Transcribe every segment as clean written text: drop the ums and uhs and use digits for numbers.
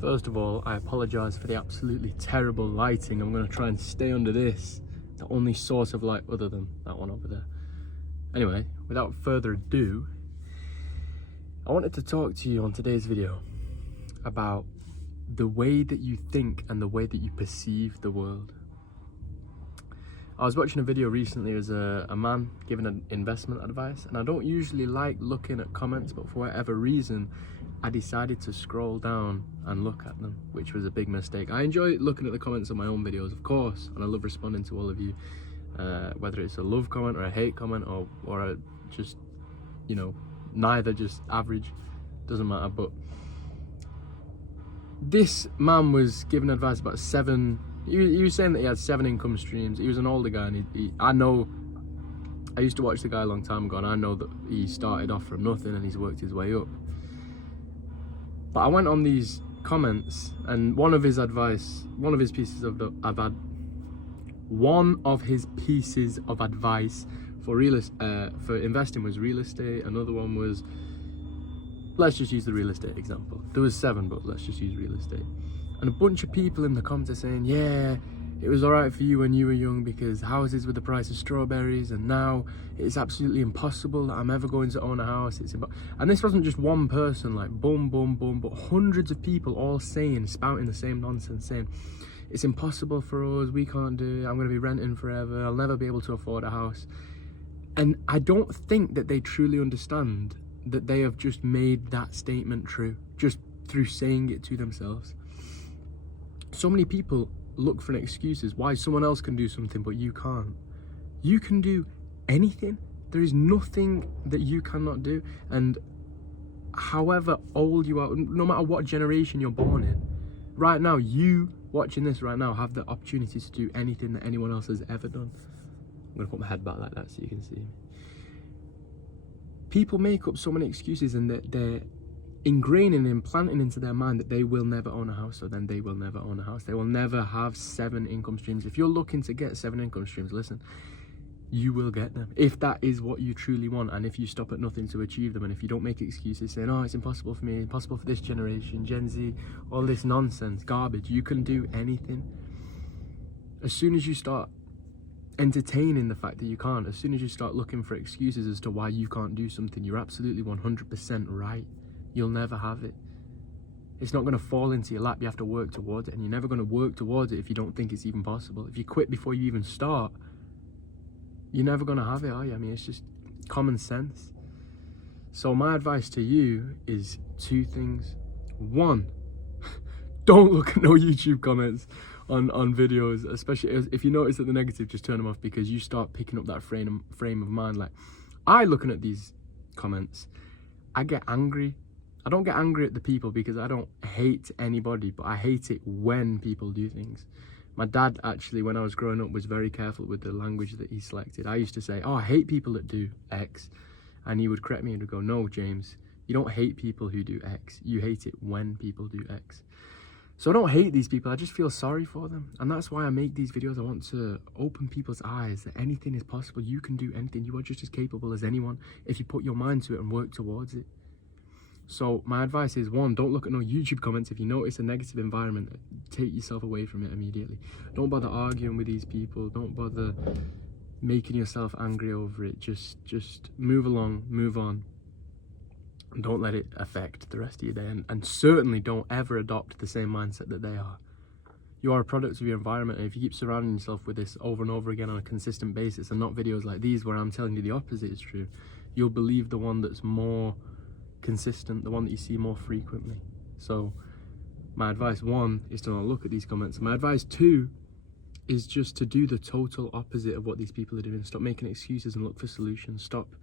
First of all, I apologise for the absolutely terrible lighting. I'm going to try and stay under this, the only source of light other than that one over there. Anyway, without further ado, I wanted to talk to you on today's video about the way that you think and the way that you perceive the world. I was watching a video recently as a man giving an investment advice, and I don't usually like looking at comments, but for whatever reason I decided to scroll down and look at them, which was a big mistake. I enjoy looking at the comments on my own videos, of course, and I love responding to all of you, whether it's a love comment or a hate comment or a just, you know, neither, just average, doesn't matter. But this man was giving advice about he was saying that he had 7 income streams. He was an older guy, and I used to watch the guy a long time ago, and I know that he started off from nothing and he's worked his way up. But I went on these comments, and one of his pieces of advice for investing was real estate. Another one was, let's just use the real estate example. There was 7, but let's just use real estate. And a bunch of people in the comments are saying, yeah, it was all right for you when you were young because houses were the price of strawberries, and now it's absolutely impossible that I'm ever going to own a house. And this wasn't just one person, like boom, boom, boom, but hundreds of people all spouting the same nonsense, saying, it's impossible for us, we can't do it, I'm going to be renting forever, I'll never be able to afford a house. And I don't think that they truly understand that they have just made that statement true, just through saying it to themselves. So many people look for excuses why someone else can do something but you can't. You can do anything. There is nothing that you cannot do. And however old you are, no matter what generation you're born in, right now, you watching this right now have the opportunity to do anything that anyone else has ever done. I'm going to put my head back like that so you can see me. People make up so many excuses, and they're ingraining and implanting into their mind that they will never own a house, so then they will never own a house. They will never have 7 income streams. If you're looking to get 7 income streams, listen, you will get them if that is what you truly want, and if you stop at nothing to achieve them, and if you don't make excuses saying, oh, it's impossible for me, impossible for this generation, Gen Z, all this nonsense, garbage. You can do anything. As soon as you start entertaining the fact that you can't, as soon as you start looking for excuses as to why you can't do something, you're absolutely 100% right. You'll never have it. It's not going to fall into your lap. You have to work towards it, and you're never going to work towards it if you don't think it's even possible. If you quit before you even start, you're never going to have it, are you? I mean, it's just common sense. So my advice to you is 2 things. 1, don't look at no YouTube comments on videos, especially if you notice that the negative, just turn them off, because you start picking up that frame of mind. Like, looking at these comments, I get angry. I don't get angry at the people because I don't hate anybody, but I hate it when people do things. My dad, actually, when I was growing up, was very careful with the language that he selected. I used to say, oh, I hate people that do X. And he would correct me and would go, no, James, you don't hate people who do X. You hate it when people do X. So I don't hate these people. I just feel sorry for them. And that's why I make these videos. I want to open people's eyes that anything is possible. You can do anything. You are just as capable as anyone if you put your mind to it and work towards it. So my advice is, 1, don't look at no YouTube comments. If you notice a negative environment, take yourself away from it immediately. Don't bother arguing with these people. Don't bother making yourself angry over it. Just move along, move on. And don't let it affect the rest of your day. And certainly don't ever adopt the same mindset that they are. You are a product of your environment, and if you keep surrounding yourself with this over and over again on a consistent basis, and not videos like these where I'm telling you the opposite is true, you'll believe the one that's more consistent, the one that you see more frequently. So my advice, 1, is to not look at these comments. My advice, 2, is just to do the total opposite of what these people are doing. Stop making excuses and look for solutions. Stop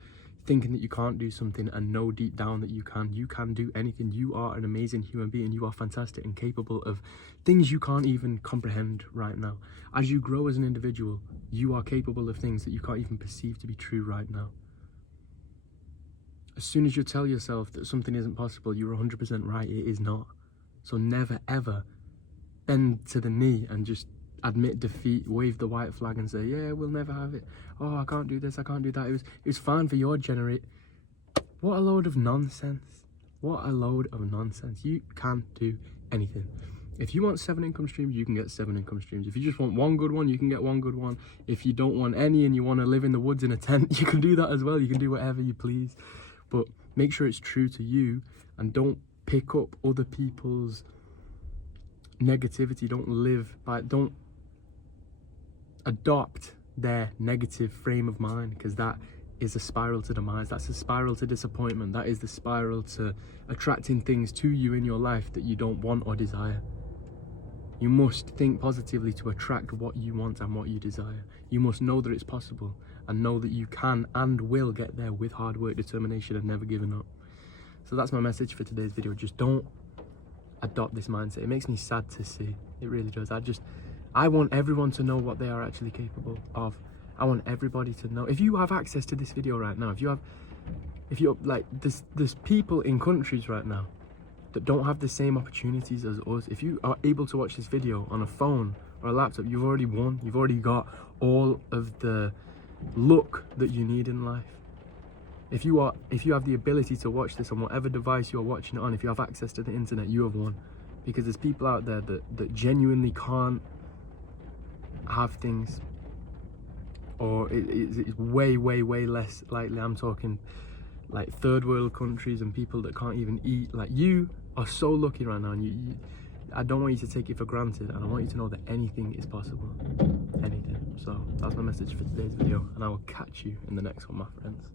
thinking that you can't do something and know deep down that you can. You can do anything. You are an amazing human being. You are fantastic and capable of things you can't even comprehend right now. As you grow as an individual, you are capable of things that you can't even perceive to be true right now. As soon as you tell yourself that something isn't possible, you're 100% right, it is not. So never ever bend to the knee and just admit defeat, wave the white flag and say, yeah, we'll never have it. Oh, I can't do this, I can't do that. It was fine for your generation. What a load of nonsense. What a load of nonsense. You can do anything. If you want 7 income streams, you can get 7 income streams. If you just want one good one, you can get one good one. If you don't want any and you want to live in the woods in a tent, you can do that as well. You can do whatever you please. But make sure it's true to you, and don't pick up other people's negativity. Don't adopt their negative frame of mind, because that is a spiral to demise. That's a spiral to disappointment. That is the spiral to attracting things to you in your life that you don't want or desire. You must think positively to attract what you want and what you desire. You must know that it's possible, and know that you can and will get there with hard work, determination, and never giving up. So that's my message for today's video. Just don't adopt this mindset. It makes me sad to see. It really does. I want everyone to know what they are actually capable of. I want everybody to know. If you have access to this video right now, if you're like, there's people in countries right now that don't have the same opportunities as us. If you are able to watch this video on a phone or a laptop, you've already won. You've already got all of the luck that you need in life. If you have the ability to watch this on whatever device you're watching it on, if you have access to the internet, you have won. Because there's people out there that genuinely can't have things, or it's way less likely. I'm talking like third world countries and people that can't even eat. Like, you are so lucky right now, and I don't want you to take it for granted, and I want you to know that anything is possible. Anything. So that's my message for today's video, and I will catch you in the next one, my friends.